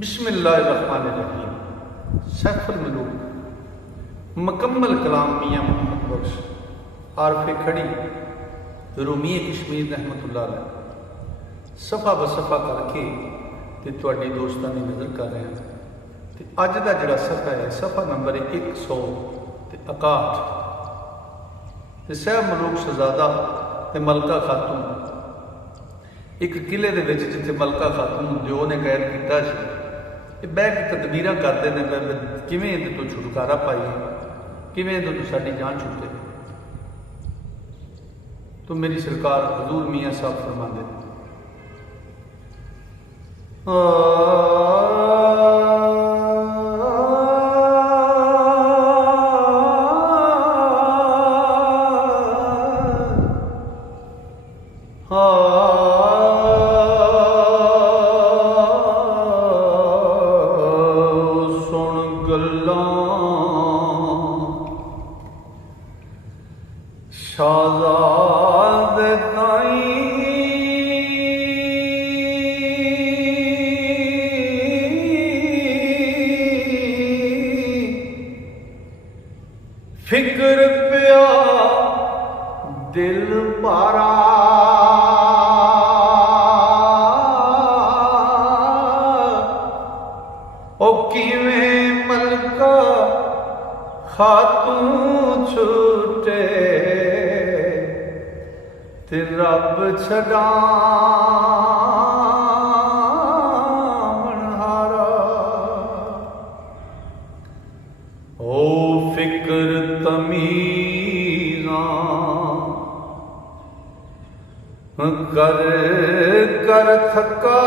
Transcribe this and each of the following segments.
बिस्मिल्लाहिर्रहमानिर्रहीम। सैफुल मलूक मुकम्मल कलाम मियाँ मोहम्मद बख्श आरफे खड़ी रूमी कश्मीर रहमतुल्लाह अलैह सफ़ा बसफ़ा करके ते तुहाडी दोस्तां दी नज़र कर रहे हैं। ते अज दा जिहड़ा सफ़ा है सफ़ा नंबर 161 ते सैफ मलूक शहजादा ते मलका खातून एक किले दे विच जिथे मलका खातून जो ने कैद किया बह के तदबीर करते हैं किवें इहदे तो छुटकारा पाईए, किवें इहदे तो साडी जान छुटे। तो मेरी सरकार हजूर मियाँ साहब फरमाते शाहज़ाद ताई फिक्र पिया दिल पारा ओ किवें मलका खातून छूटे ते रब छड़ावण हारा। ओ फिक्र तमीज़ां कर कर थका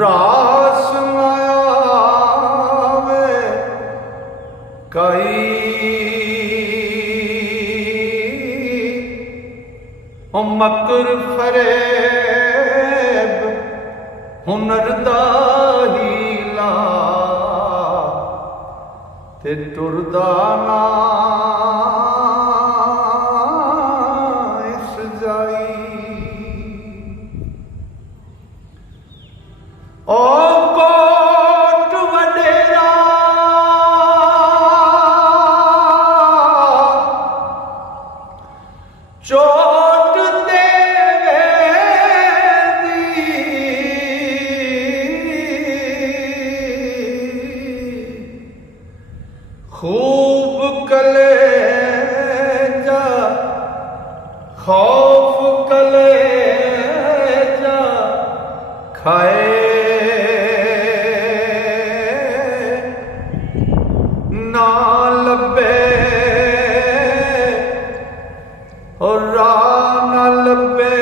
रास आवे कई मकर फरेब हुनर दा हीला ते टुरदा ना इस जाई। ओ कोट वडेरा चोट देवे दी खूब कलेजा खौफ कलेजा खाए ना लबे और राह ना लबे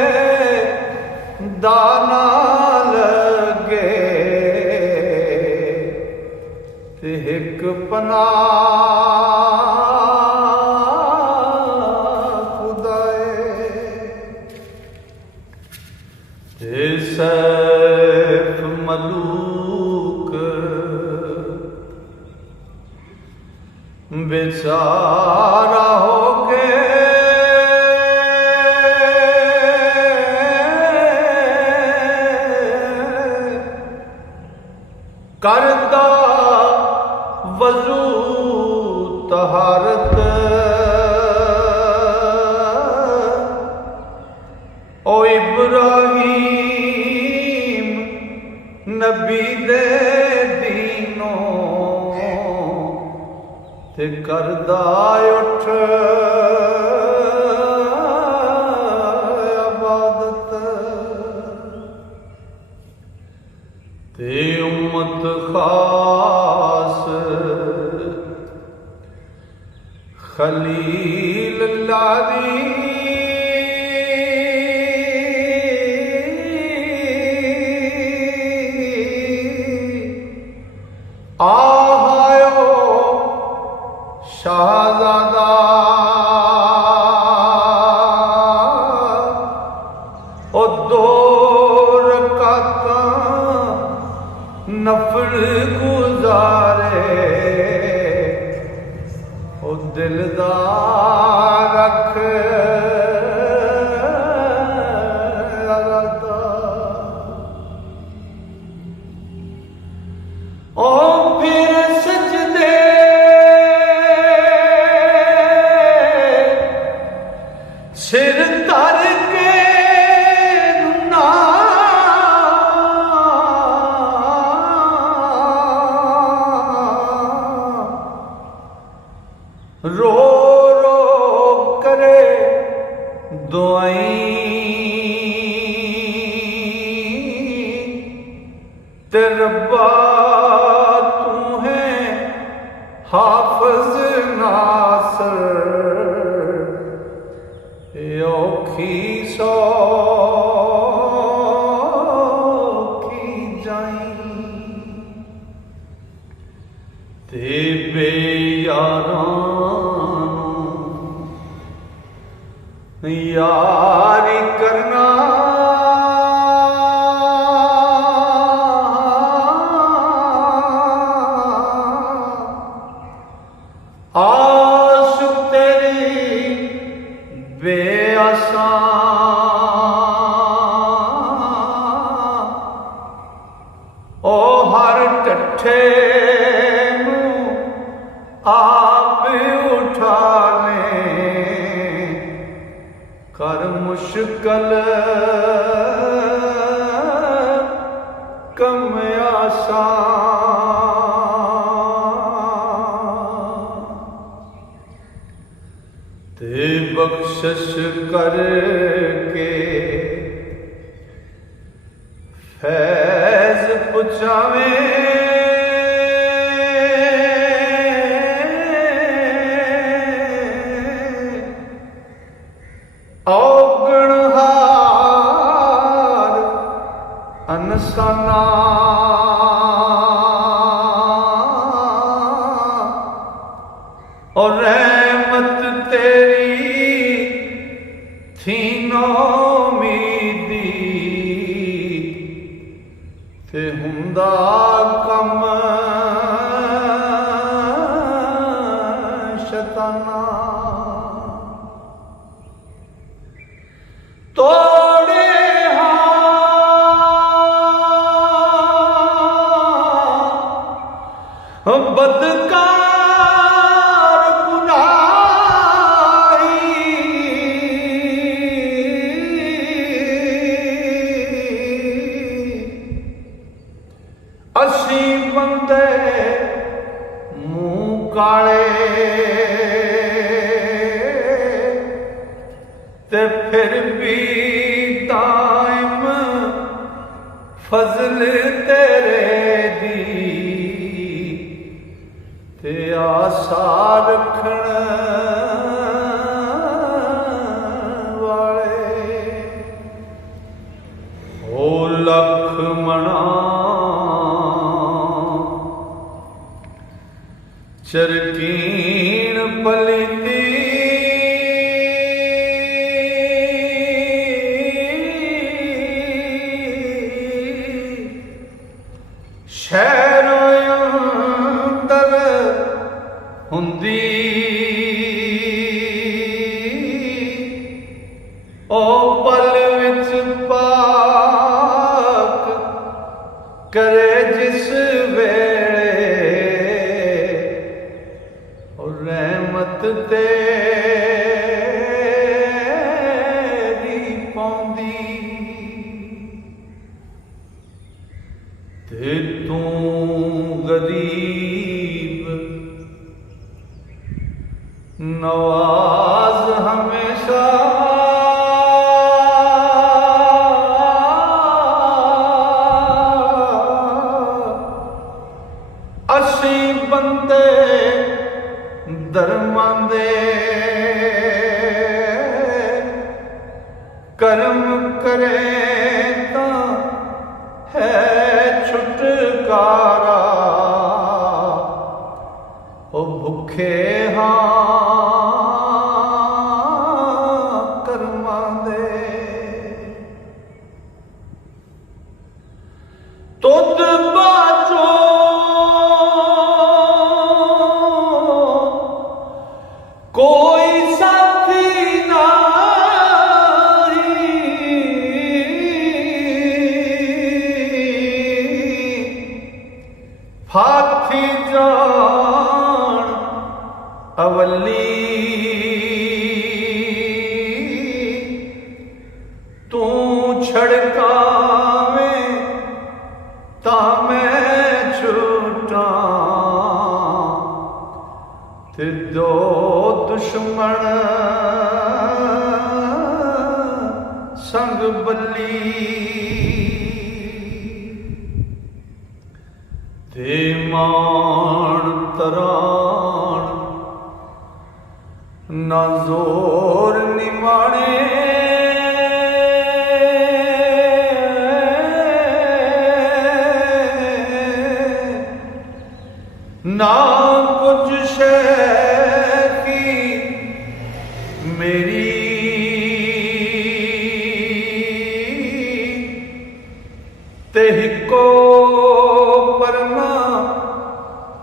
दाना लगे ते एक पनाह खुदाए ते सैफ मलूक बेचारा हो के करदा वजू तहारत ओ इब्राहीम नबी दे दीनों ते करदा उठ इबादत ते उम्मत खास खलील अल्लाह दी आयो शाहज़ादा ओ दो रकातां नफल गुजारे ओ दिलदार रख ओ फिर सजदे सिर धर के ना रो रो करे दुआई ते रब्बा तू है हाफिज नासर औखी सौखी जाई ते बेयारां यारी करना आस तेरी बेअसा ओ हर टठे आप उठा ले कर मुश्किल कम आसान ते बख्शिश करके फैज पुचावे औगणहार अनसाना और रहमत तेरी थी नौमीदी ते हुंदा कम शताना तोड़े हाँ बदकार गुनाही असी बंदे मुंह काले ते फिर भी दाइम फजल तेरे दी ते आसा रखण वाले हो लख मना चरकीन पलिती शहरों अंदर हुंदी ओ पल विच पाक करे जिस वेले और रहमत तेरी पौंदी ते तू गरीब नवाज हमेशा असी बंदे धर्मां दे कर्म करे तां है छुटकारा ओ भुखे हाँ कर्मां दे तुद बाजो अवली तू छड़कावे ता मैं छूटा ते दो दुश्मन संग बली ते मान तरान ना जोर निमाणे ना कुछ शय की मेरी तेहिको परना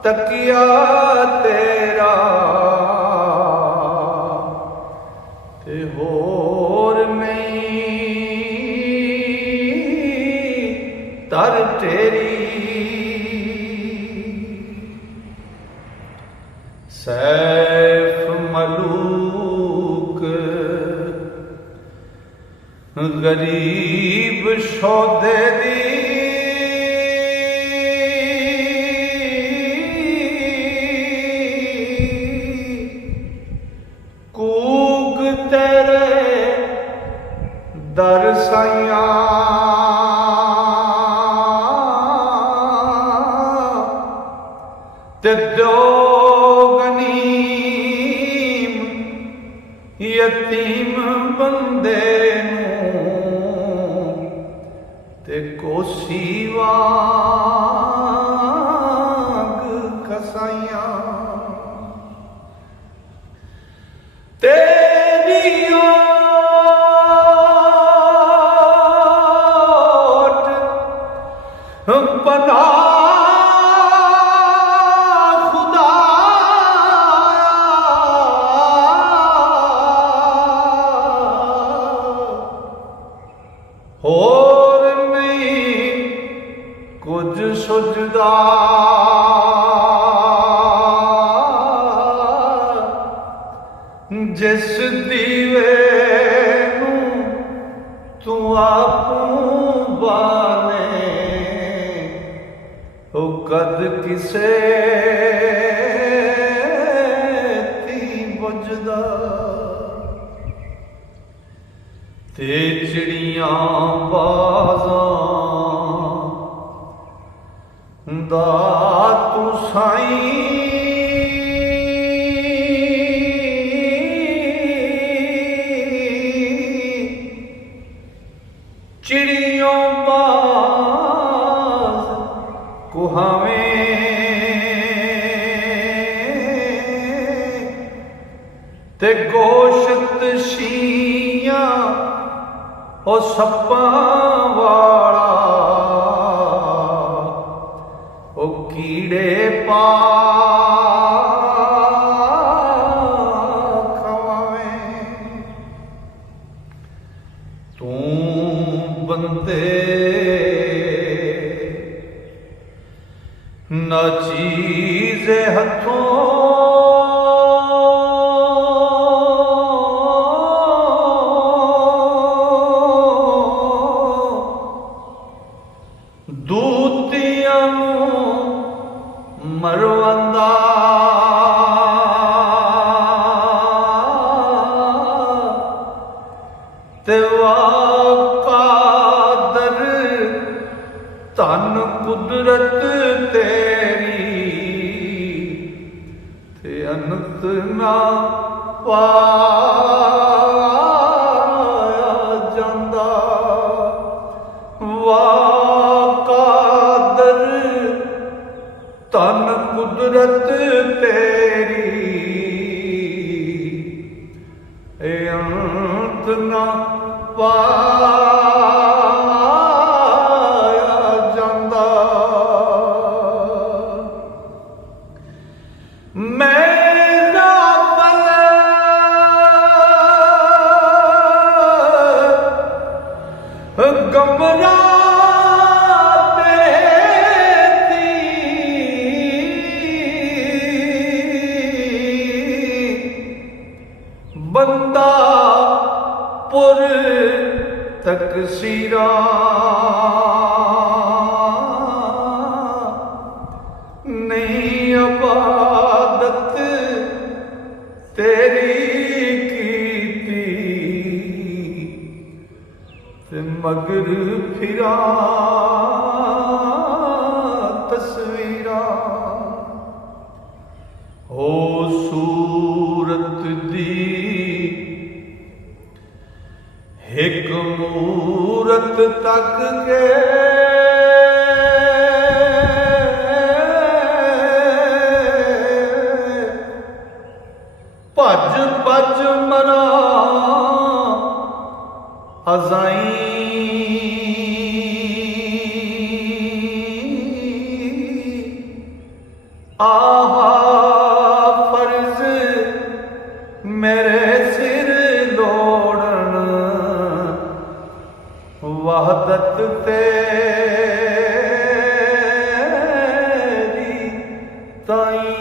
तकिया तेरा ते होर नहीं तर तेरी सैफ मलूक गरीब शौदे दी कूक तेरे दर साइया ते दो गनीम यतीम बंदे ते कोसी वांग कसाइया तेरी ओट बना खुदा होर नहीं कुछ सुझदा जिस दीवे नू तू आपू बाने ओ कद किसे ती बुझदा ते चिड़ियां बाज़ां दा तू साईं चिड़ियों बाज कुहावें ते गोश्त शीयां ओ सप्पां वाला ओ कीड़े पा बंदे ना चीज हथों दूतियां मरवंदा ते धन कुदरत तेरी ते अनंत ना पाया जांदा वाह कादर धन कुदरत तेरी ए अनंत ना पाया मेरा बल गमरा देती बंदा पुर तकसीरा नहीं इबादत तेरी कीती ते मगर फिरा तस्वीरा हो सूरत दी एक मूरत तक के भज भज मरा अजाई आहा फर्ज मेरे सिर लोड़न वहदत तेरी ताई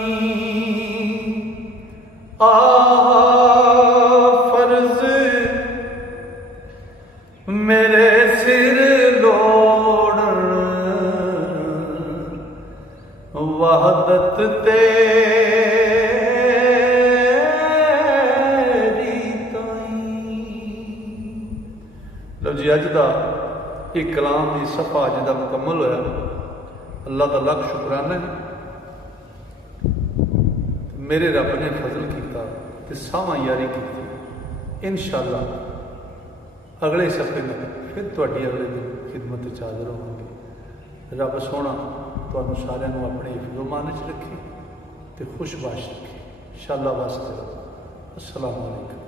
फर्ज मेरे सिर लोड़न वहदत तेरी ताई। लो जी अज का ये कलाम की सफा अज का मुकम्मल होया। अल्लाह का लख शुकराना है मेरे रब ने फजल किया ते सावा यारी की। इंशाअल्लाह अगले सफे में फिर तुहाडी अगले दिन खिदमत च हाज़र होवांगे। रब सोना तुहानू सारिਆਂ ਨੂੰ अपने हिफ्ज़ो-मान च रखे ते खुशबाश रखे। इंशाअल्लाह वास्ते अस्सलाम वालेकुम।